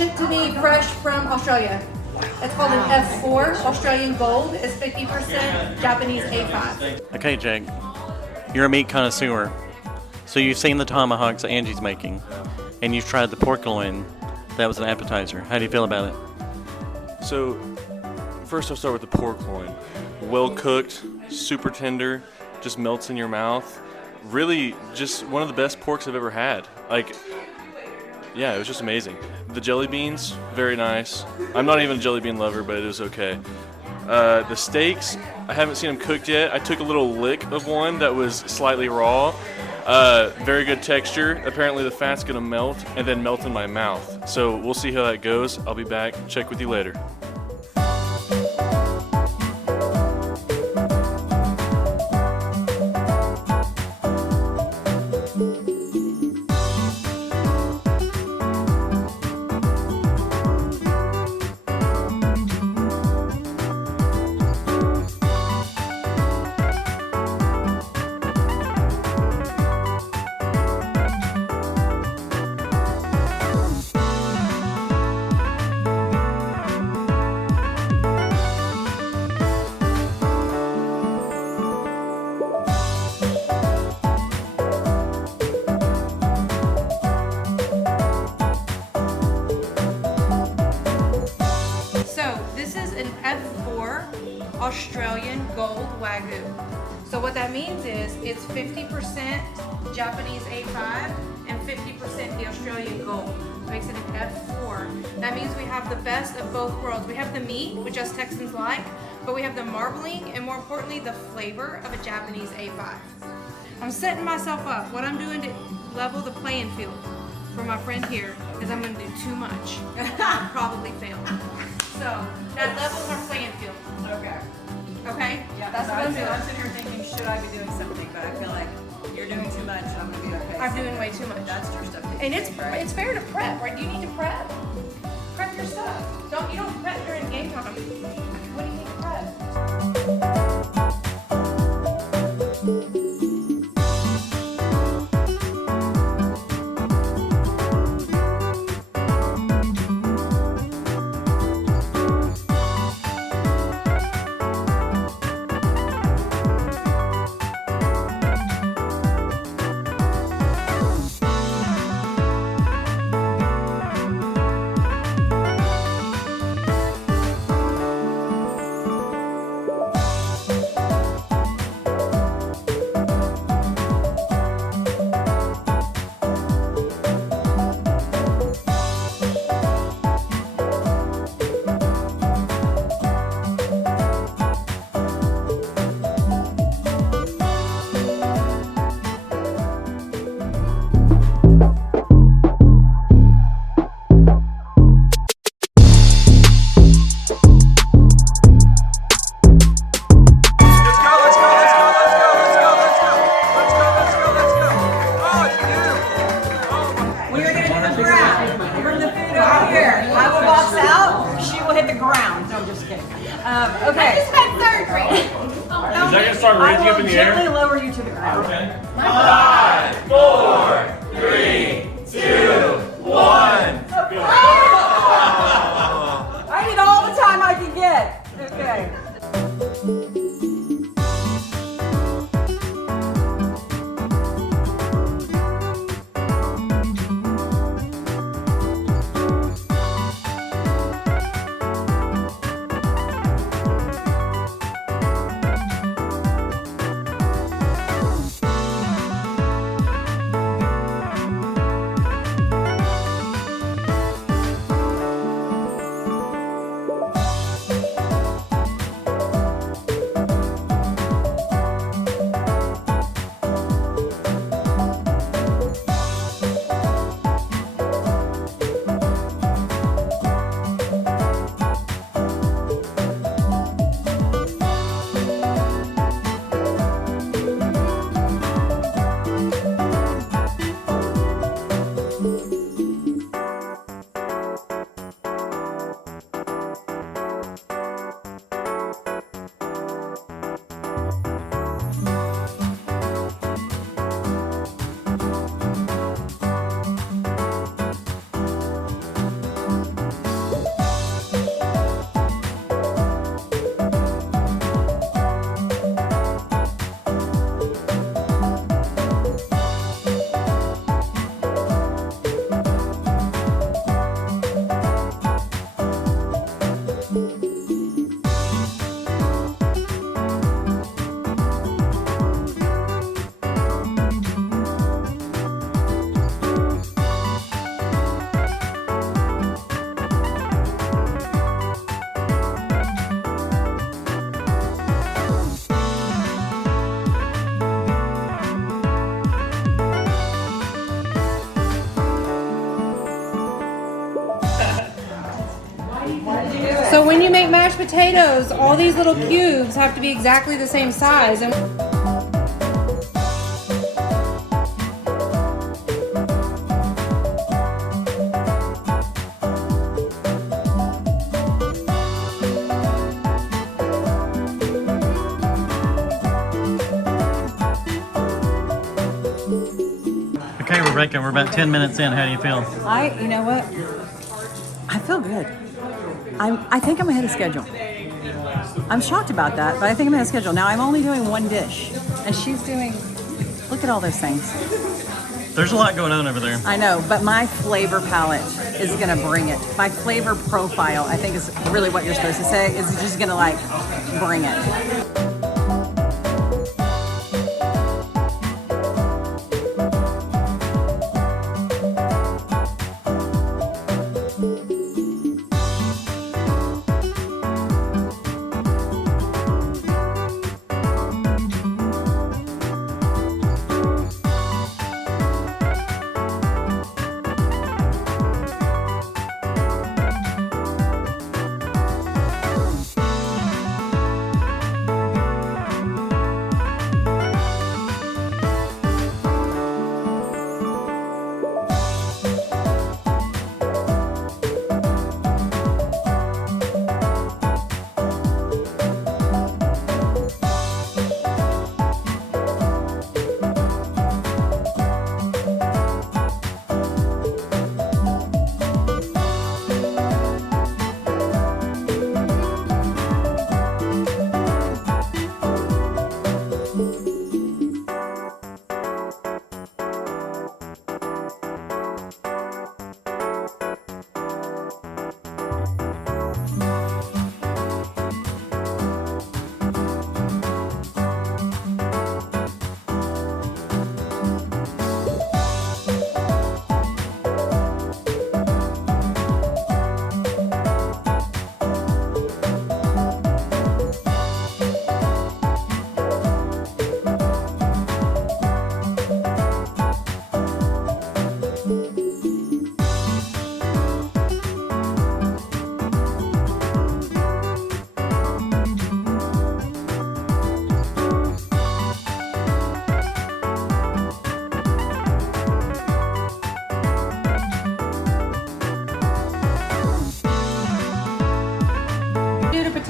shipped to me fresh from Australia. It's called an F4 Australian Gold. It's 50% Japanese A5. Okay, Jake, you're a meat connoisseur. So you've seen the tomahawks that Angie's making, and you've tried the pork loin. That was an appetizer. How do you feel about it? So, first I'll start with the pork loin. Well cooked, super tender, just melts in your mouth. Really, just one of the best porks I've ever had. Like, yeah, it was just amazing. The jelly beans, very nice. I'm not even a jelly bean lover, but it was okay. The steaks, I haven't seen them cooked yet. I took a little lick of one that was slightly raw. Very good texture. Apparently the fat's gonna melt and then melt in my mouth. So we'll see how that goes. I'll be back. Check with you later. Australian Gold Wagyu. So what that means is it's 50% Japanese A5 and 50% the Australian Gold. Makes it an F4. That means we have the best of both worlds. We have the meat, which us Texans like, but we have the marbling and more importantly the flavor of a Japanese A5. I'm setting myself up. What I'm doing to level the playing field for my friend here is I'm going to do too much. I'll probably fail. So that levels our playing field. Okay. Okay? Yeah, That's what I'm doing. I'm sitting here thinking, should I be doing something? But I feel like you're doing too much, I'm gonna be okay. I'm doing way too much. That's your stuff. And it's fair to prep, right? You need to prep. Prep your stuff. You don't prep during game time. What do you need to prep? Okay. I just had surgery. Is that going to start raising up in the air? I will gently lower you to the ground. Okay. 5, 4, 3, 2, 1. I need all the time I can get. Okay. So when you make mashed potatoes, all these little cubes have to be exactly the same size. And Okay, Rebecca, we're about 10 minutes in. How do you feel? You know what? I feel good. I think I'm ahead of schedule. I'm shocked about that, but I think I'm ahead of schedule. Now I'm only doing one dish, and she's doing, look at all those things. There's a lot going on over there. I know, but my flavor palette is gonna bring it. My flavor profile, I think, is really what you're supposed to say, is just gonna like bring it.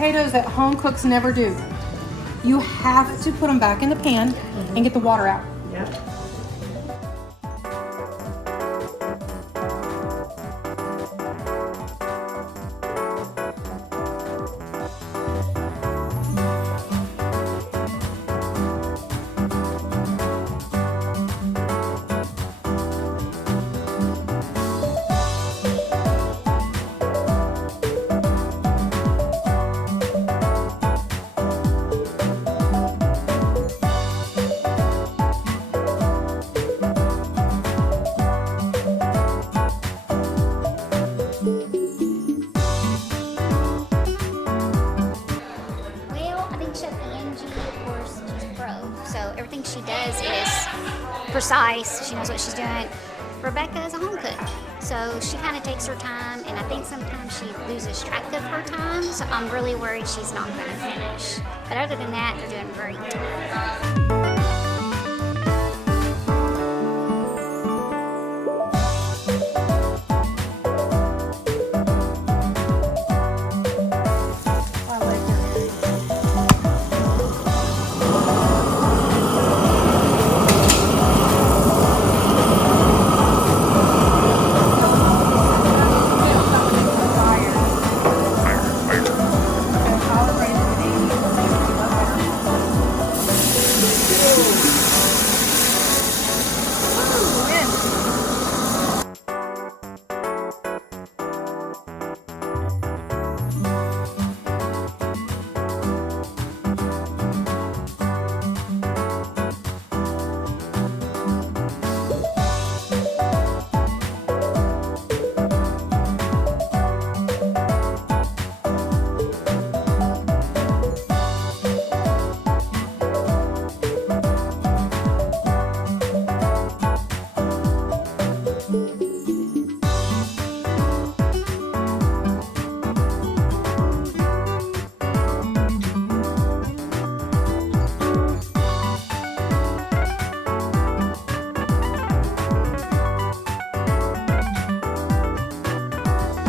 potatoes that home cooks never do. You have to put them back in the pan and get the water out. Everything she does is precise. She knows what she's doing. Rebecca is a home cook, so she kind of takes her time, and I think sometimes she loses track of her time, so I'm really worried she's not going to finish. But other than that, they're doing great.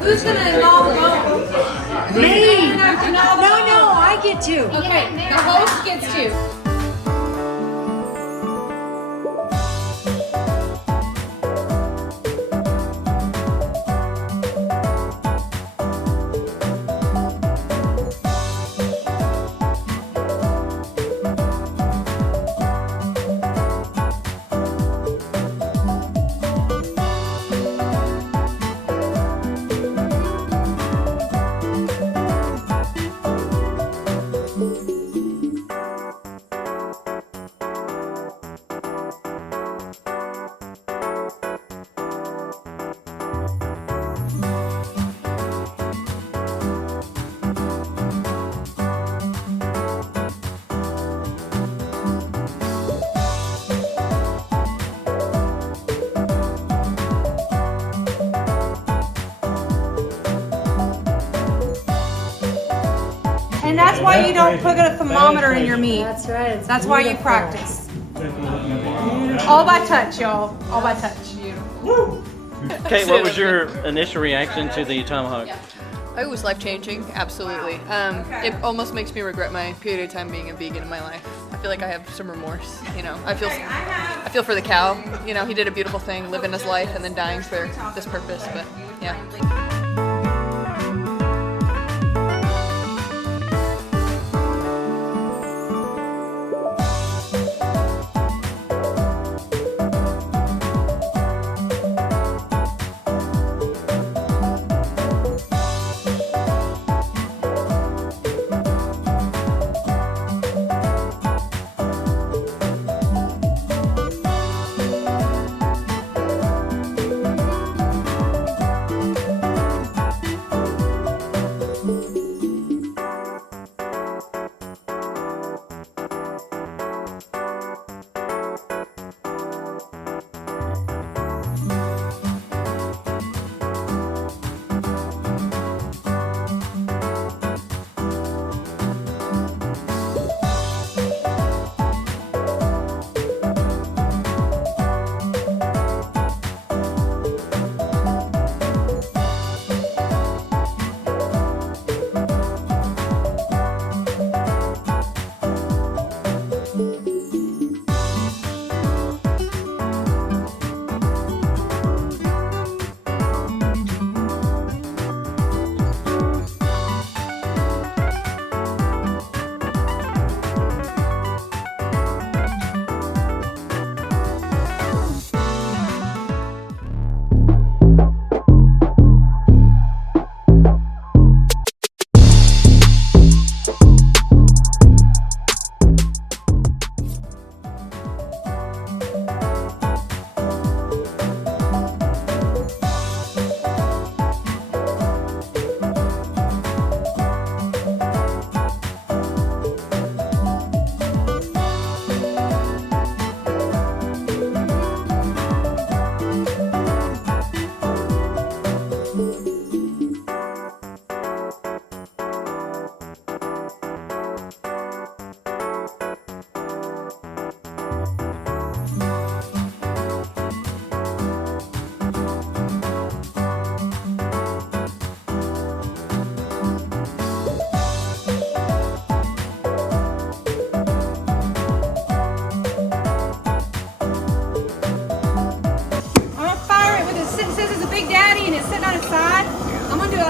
Who's gonna gnaw the bone? Me. Gnaw the bone. No, I get to. Okay, the host gets to. And that's why you don't put a thermometer in your meat. That's right. That's why you practice. All by touch, y'all. All by touch. Kate, what was your initial reaction to the tomahawk? It was life-changing, absolutely. It almost makes me regret my period of time being a vegan in my life. I feel like I have some remorse, you know. I feel for the cow. You know, he did a beautiful thing, living his life and then dying for this purpose, but yeah.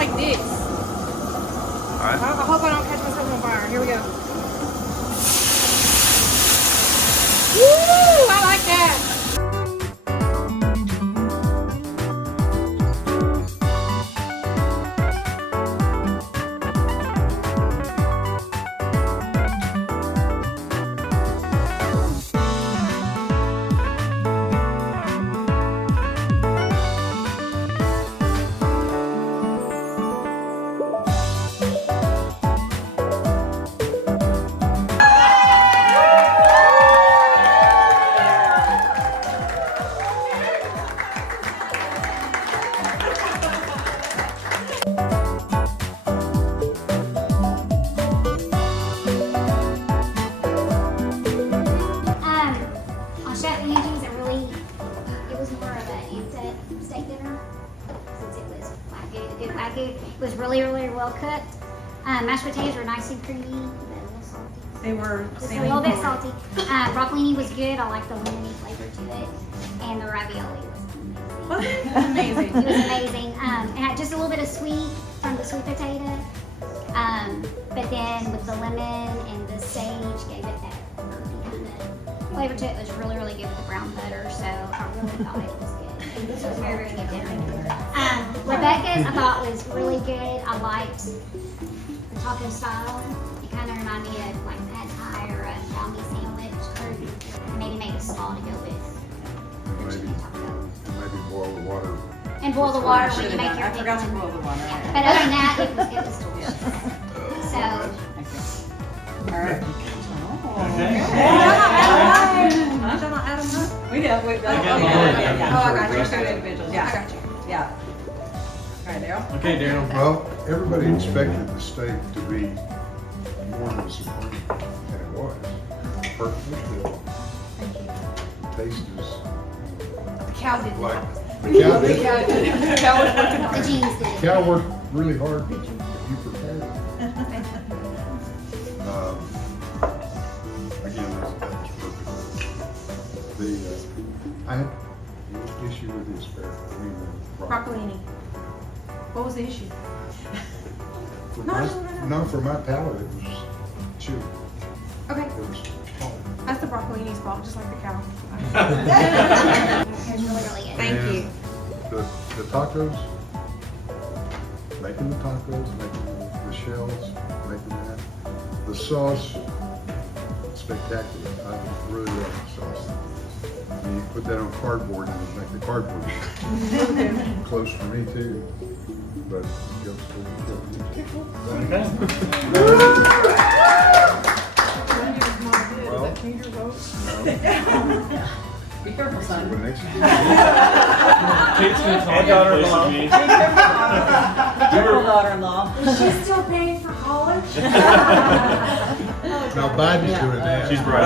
like this. Alright. I hope I don't catch myself on fire. Here we go. Woo! I like that. good wagyu. It was really, really well cooked. Mashed potatoes were nice and creamy, but a little salty. They were Just a little bit salty. Broccolini was good. I like the lemony flavor to it. And the ravioli was amazing. Amazing. It was amazing. It had just a little bit of sweet from the sweet potato. But then with the lemon and the sage gave it that earthy kind of flavor to it. It was really, really good with the brown butter. So I really thought it was good. This was a very, very good dinner. Rebecca's I thought was really good. I liked the taco style. It kind of reminded me of like a pad thai or a salami sandwich. Or maybe make a slaw to go with the chicken taco. Maybe boil the water. And boil the water when you make your I forgot to big boil one. the water. Yeah. But other than that, it was delicious. So, All right. We do. We do. got Yeah. one. Yeah. Oh, I got you. We're two individuals. Yeah. I got you. Yeah. All right, Daryl. Okay, Daryl. Well, everybody expected the steak to be more disappointing than it was. Perfectly good. The taste is The cow did like, not. the cow did. the jeans did. Cow worked really hard, but you prepared it. Again, that was perfect. I had an issue with the asparagus. I mean, the Broccolini. What was the issue? For my palate, it was chewy. Okay, It was hard. that's the broccolini's fault, just like the cow. It was really, really good. Thank you. The tacos, making the tacos, making the shells, making that. The sauce, spectacular. I really love the sauce. I mean, you put that on cardboard and it'll make the cardboard close for me too. But it goes for Be careful, son. the next. Kate's gonna talk daughter-in-law. me. Be careful, daughter-in-law. She's still paying for college? Now Biden's doing that. She's bright.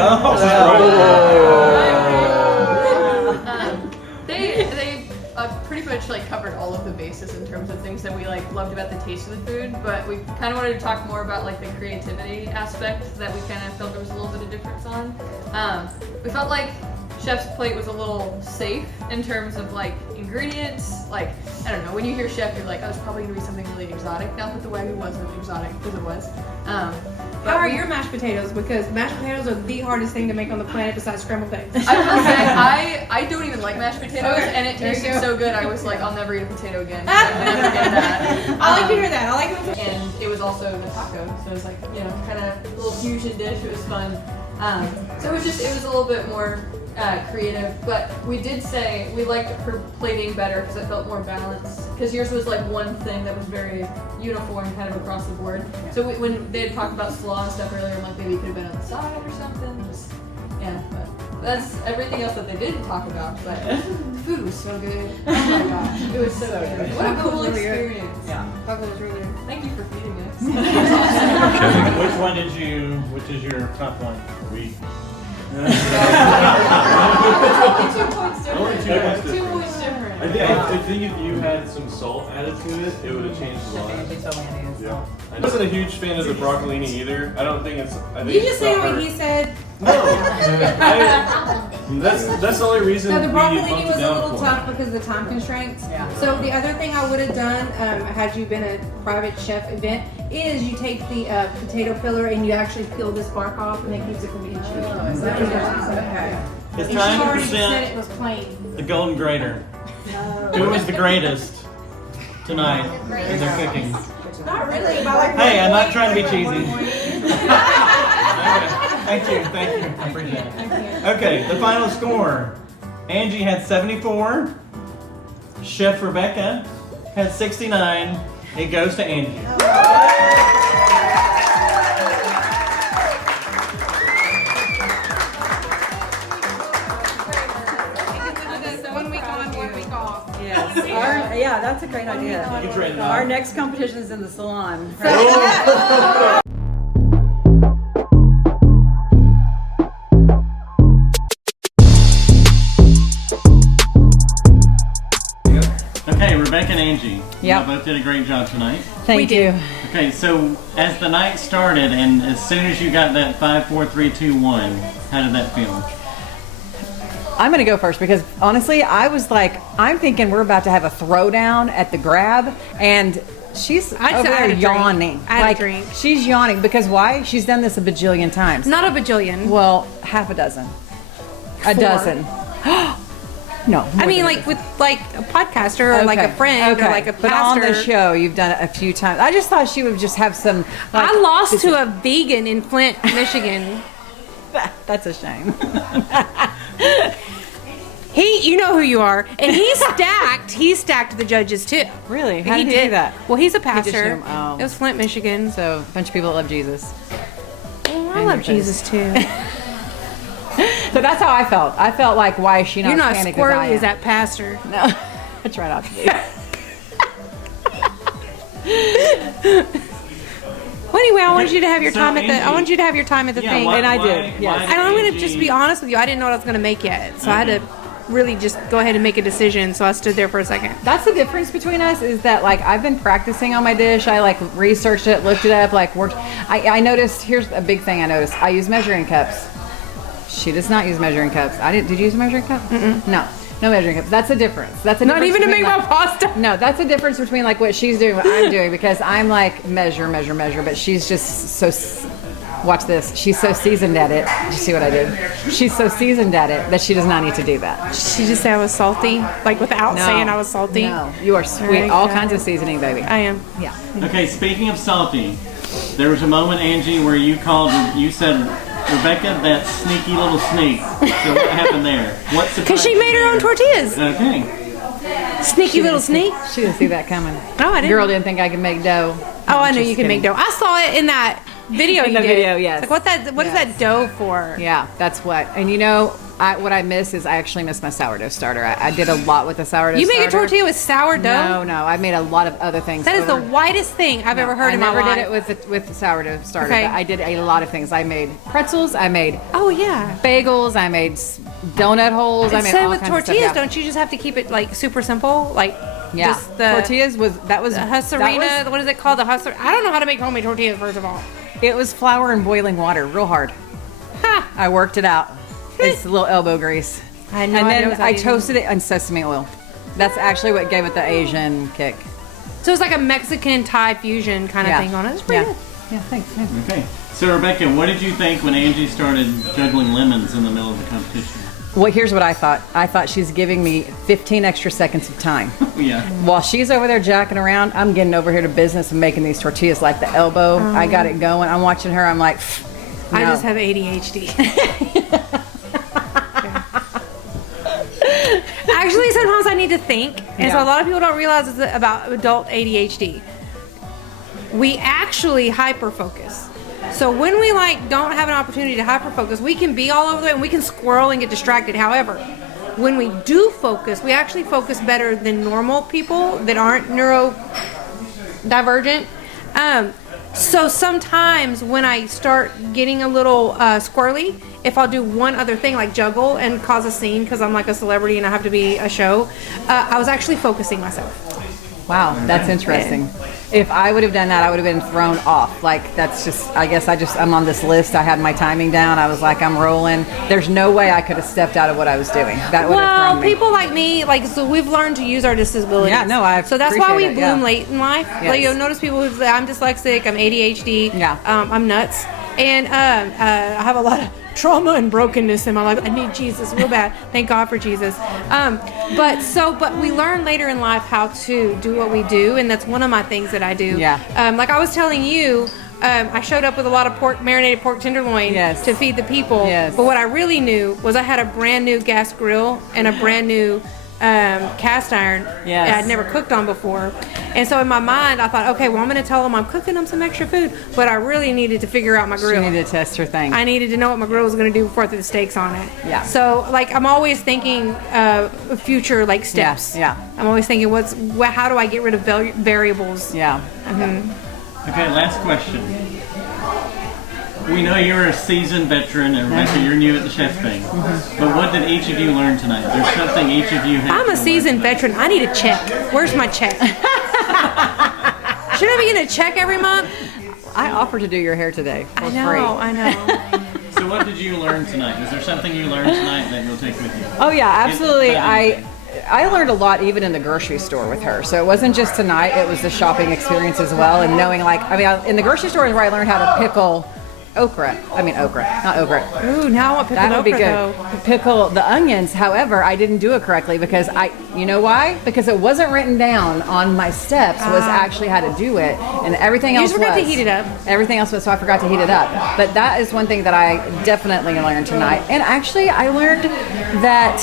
They pretty much like covered all of the bases in terms of things that we like loved about the taste of the food, but we kind of wanted to talk more about like the creativity aspect that we kind of felt there was a little bit of difference on. We felt like Chef's Plate was a little safe in terms of like ingredients. Like, I don't know, when you hear chef, you're like, oh, it's probably gonna be something really exotic. Not that the wagyu wasn't exotic, because it was. How are your mashed potatoes? Because mashed potatoes are the hardest thing to make on the planet besides scrambled eggs. I will say, I don't even like mashed potatoes, Okay, and it there you tasted go. so good, I was like, I'll never eat a potato again. I'll never get that. I like to hear that. I like it. And it was also a taco, so it was like, you know, kind of a little fusion dish. It was fun. So it was a little bit more creative, but we did say we liked her plating better because it felt more balanced. Because yours was like one thing that was very uniform, kind of across the board. So when they had talked about slaw and stuff earlier, I'm like, maybe it could have been on the side or something. Just, yeah, but that's everything else that they didn't talk about. But the food was so good. Oh my gosh, it was so good. What a cool experience. Yeah. Chocolate was really good. Thank you for feeding us. Which is your top one? It's only 2 points different. 2 points different. I think if you had some salt added to it, it would have changed a lot. Yeah. I wasn't a huge fan of the broccolini either. I don't think it's. I think You it's just say not what her- he said. No. That's the only reason So the we broccolini bumped was it a down little point. tough because of the time constraints. Yeah. So the other thing I would have done, had you been a private chef event, is you take the potato peeler and you actually peel this bark off, and it keeps it from being chewy. Okay. It's And she time to already said present it was plain. the golden grater. Who was the greatest tonight in their cooking? Not really, but like. Hey, I'm not trying to be cheesy. Okay. Thank you, I appreciate it. Okay, the final score. Angie had 74. Chef Rebecca had 69. It goes to Angie. 1 week on, 1 week off. Yes. Yeah, that's a great idea. You can trade it Our off. next competition is in the salon. Okay, Okay, Rebecca and Angie. Yep. You both did a great job tonight. Thank you. Okay, so as the night started and as soon as you got that 5, 4, 3, 2, 1, how did that feel? I'm going to go first because honestly, I was like, I'm thinking we're about to have a throwdown at the grab, and she's over there yawning. I had a drink. She's yawning because why? She's done this a bajillion times. Not a bajillion. Well, half a dozen. A dozen. No. I mean, like with like a podcaster or like a friend or like a pastor. But on the show, you've done it a few times. I just thought she would just have some. Like, I lost to a vegan in Flint, Michigan. That's a shame. You know who you are, and he stacked the judges too. Really? How did he do that? Well, he's a He pastor. just knew him. Oh. It was Flint, Michigan. So a bunch of people that love Jesus. Well, I love Jesus too. So that's how I felt. I felt like, why is she not? You're not as panicked as I squirrely am? as that pastor. No, I try not to be. Well, anyway, I wanted you to have your So, time at the. I Angie- wanted you to have your time at the thing. And I did, yes. And I'm going to just be honest with you. I didn't know what I was going to make yet, so I had to really just go ahead and make a decision. So I stood there for a second. That's the difference between us, is that like I've been practicing on my dish. I like researched it, looked it up, like worked. I noticed. Here's a big thing I noticed. I use measuring cups. She does not use measuring cups. Did you use a measuring cup? No. No measuring cups. That's a difference. That's a Not difference even to make between, my pasta. No, that's a difference between like what she's doing, what I'm doing, because I'm like measure, but she's just so. Watch this. She's so seasoned at it. Did you see what I did? She's so seasoned at it that she does not need to do that. She just said I was salty, like without saying I was salty. No, you are sweet. Very All good. kinds of seasoning, baby. I am. Yeah. Okay, speaking of salty, there was a moment, Angie, where you said, Rebecca, that sneaky little sneak. So what happened there? Because she made her own tortillas. Okay. Sneaky little sneak. She didn't see that coming. Oh, I didn't. Girl didn't think I could make dough. Oh, I knew Just you could make kidding. dough. I saw it in that video. In you the did. video, yes. It's like what is that dough for? Yeah, that's what. And you know, what I miss is I actually miss my sourdough starter. I did a lot with the sourdough You make starter. a tortilla with sourdough? No. I made a lot of other things. That is the over- whitest thing I've ever heard I in my never life. did it with the sourdough starter. Okay. But I did a lot of things. I made pretzels. I made Oh yeah. bagels. I made donut holes. I And made so all with kinds tortillas, of stuff. don't you just have to keep it like super simple? Like Yeah. just the Tortillas was the husserina, what is it called? The husser. I don't know how to make homemade tortillas, first of all. It was flour and boiling water, real hard. Ha! I worked it out. It's a little elbow grease. I had no And idea then it was that I easy. toasted it in sesame oil. That's actually what gave it the Asian kick. So it's like a Mexican Thai fusion kind of thing on it. It's pretty good. Yeah, thanks. Yeah. Okay. So Rebecca, what did you think when Angie started juggling lemons in the middle of the competition? Well, here's what I thought. I thought she's giving me 15 extra seconds of time. Yeah. While she's over there jacking around, I'm getting over here to business and making these tortillas like the elbow. I got it going. I'm watching her. I'm like, I no. just have ADHD. Actually, sometimes I need to think, and so Yeah. a lot of people don't realize it's about adult ADHD. We actually hyper focus. So when we like don't have an opportunity to hyper focus, we can be all over the way and we can squirrel and get distracted. However, when we do focus, we actually focus better than normal people that aren't neurodivergent. So sometimes when I start getting a little squirrely, if I'll do one other thing like juggle and cause a scene because I'm like a celebrity and I have to be a show, I was actually focusing myself. Wow, that's interesting. If I would have done that, I would have been thrown off. Like, that's just, I guess I'm on this list. I had my timing down. I was like, I'm rolling. There's no way I could have stepped out of what I was doing. That would have Well, thrown me. people like me, so we've learned to use our disabilities. Yeah, no, I So that's why we appreciate it, bloom yeah. late in life. Yes. Like, you'll notice people who say, I'm dyslexic, I'm ADHD, Yeah. I'm nuts. And I have a lot of trauma and brokenness in my life. I need Jesus real bad. Thank God for Jesus. But we learn later in life how to do what we do, and that's one of my things that I do. Yeah. Like I was telling you, I showed up with a lot of marinated pork tenderloin Yes. to feed the people. Yes. But what I really knew was I had a brand new gas grill and a brand new cast iron Yes. that I'd never cooked on before. And so in my mind, I thought, okay, well, I'm going to tell them I'm cooking them some extra food, but I really needed to figure out my She grill. needed to test her thing. I needed to know what my grill was going to do before I threw the steaks on it. Yeah. So, like, I'm always thinking future, like, steps. Yeah. I'm always thinking, how do I get rid of variables? Yeah. Okay, last question. we know you're a seasoned veteran, and Rebecca, you're new at the chef thing. But what did each of you learn tonight? There's something each of you had. I'm a seasoned veteran. I need a check. Where's my check? Should I be getting a check every month? I offered to do your hair today for free. I know. So what did you learn tonight? Is there something you learned tonight that you'll take with you? Oh yeah, absolutely. Yeah. I learned a lot even in the grocery store with her. So it wasn't just tonight; it was the shopping experience as well, and knowing in the grocery store is where I learned how to pickle okra. Not okra. Ooh, now I want pickled That would be okra, good. though. Pickle the onions. However, I didn't do it correctly because you know why? Because it wasn't written down on my steps was actually how to do it, and everything else You just forgot was. to heat it up. Everything else was, so I forgot to heat it up. But that is one thing that I definitely learned tonight. And actually, I learned that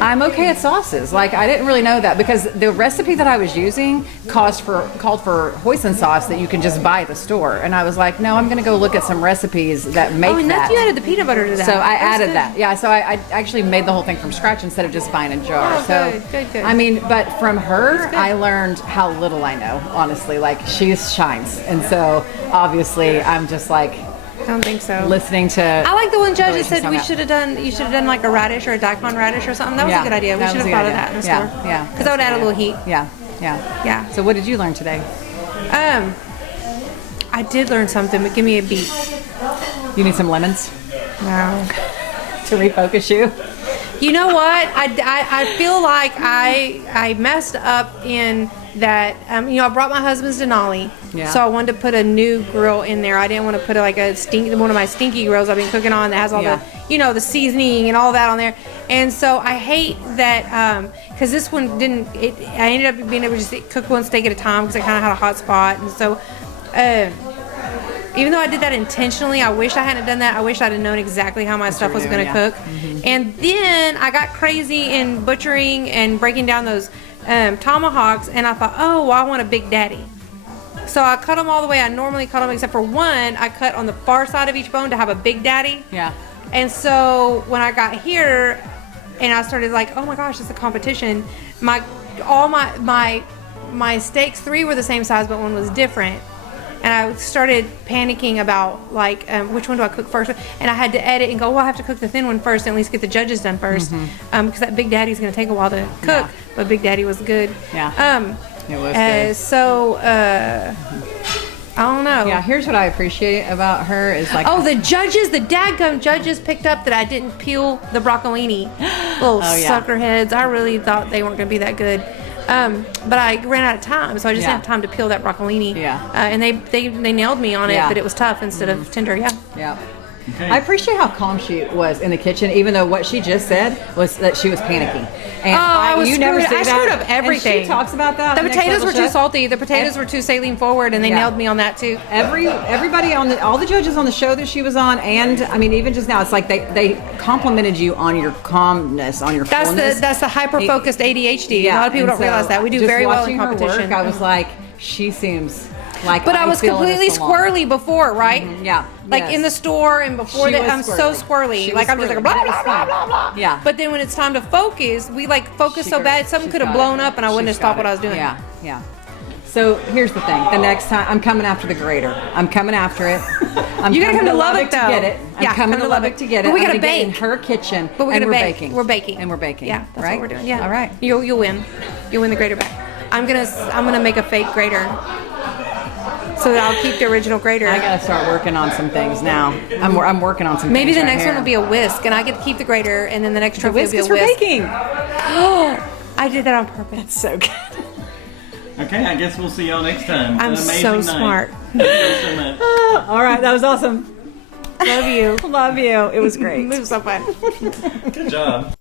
I'm okay at sauces. Like, I didn't really know that because the recipe that I was using called for hoisin sauce that you can just buy at the store. And I was like, no, I'm going to go look at some recipes that make Oh, and that. you added the peanut butter to that. So I That's added good. that. Yeah, so I actually made the whole thing from scratch instead of just buying a jar. Oh, so good. I mean, but from her, I learned how little I know, honestly. Like, she shines. And so obviously I'm just like I don't think so. listening to I like the one judge that she's said talking you should have done like a radish or a daikon radish or something. That was a good idea. We that should was have a thought good of that in the idea. store. Yeah. Because that would add a little heat. Yeah. Yeah. So what did you learn today? I did learn something, but give me a beat. You need some lemons No. to refocus you? You know what? I feel like I messed up in that. I brought my husband's Denali, Yeah. so I wanted to put a new grill in there. I didn't want to put one of my stinky grills I've been cooking on that has all the seasoning and all that on there. And so I hate that because this one didn't. I ended up being able to just cook one steak at a time because I kind of had a hot spot, and so. Even though I did that intentionally, I wish I hadn't done that. I wish I'd have known exactly how my stuff was going to cook. And then I got crazy in butchering and breaking down those tomahawks, and I thought, oh, well, I want a Big Daddy. So I cut them all the way I normally cut them, except for one I cut on the far side of each bone to have a Big Daddy. Yeah. And so when I got here and I started like, oh my gosh, it's a competition. All my steaks, 3 were the same size, but one was different. And I started panicking about like which one do I cook first, and I had to edit and go, well, I have to cook the thin one first and at least get the judges done first, because that Big Daddy's going to take a while to cook. But Big Daddy was good. Yeah. It was good. So I don't know. Yeah, here's what I appreciate about her is like the dadgum judges picked up that I didn't peel the broccolini. Little sucker heads. I really thought they weren't going to be that good. But I ran out of time, so I just didn't have time to peel that broccolini. Yeah. And they nailed me on it, Yeah. that it was tough instead of tender. Yeah. Yeah. Okay. I appreciate how calm she was in the kitchen, even though what she just said was that she was panicking. And I was you never screwed. say I that. screwed up everything. And she talks about that. The on Next potatoes Level were too Chef. salty. The potatoes were too saline forward, and they nailed me on that too. Everybody all the judges on the show that she was on, and I mean even just now, it's like they complimented you on your calmness, on your fullness. That's the hyper focused ADHD. Yeah, A lot of people and don't realize so that. We do just very well watching in her competition. work, I was like, she seems like. But I was feel completely this along. squirrely before, right? Yeah. Like yes. in the store and before She that, was I'm so squirrely. She Like was I'm just like squirrely. blah That blah was blah fun. blah blah. Yeah. But then when it's time to focus, we like focus so bad, something could have blown up and I wouldn't have stopped what I was doing. Yeah. So here's the thing. The next time, I'm coming after the grater. I'm coming after it. You gotta come to Lubbock to though. get it. I'm coming to Lubbock to get it. But we I'm gotta gonna get in bake. her kitchen. But we're and gonna bake. baking. We're baking. And we're baking. Yeah, that's right? what we're doing. Yeah. All right. You'll win. You'll win the grater back. I'm gonna make a fake grater. So that I'll keep the original grater. I gotta start working on some things now. I'm working on some. Maybe things the right next here. one will be a whisk, and I get to keep the grater, and then the next trophy will be a whisk is for whisk. baking. I did that on purpose. So good. Okay, I guess we'll see y'all next time. I'm An amazing so night. smart. Thank you so much. All right, that was awesome. Love you. Love you. It was great. Move so fun. Good job.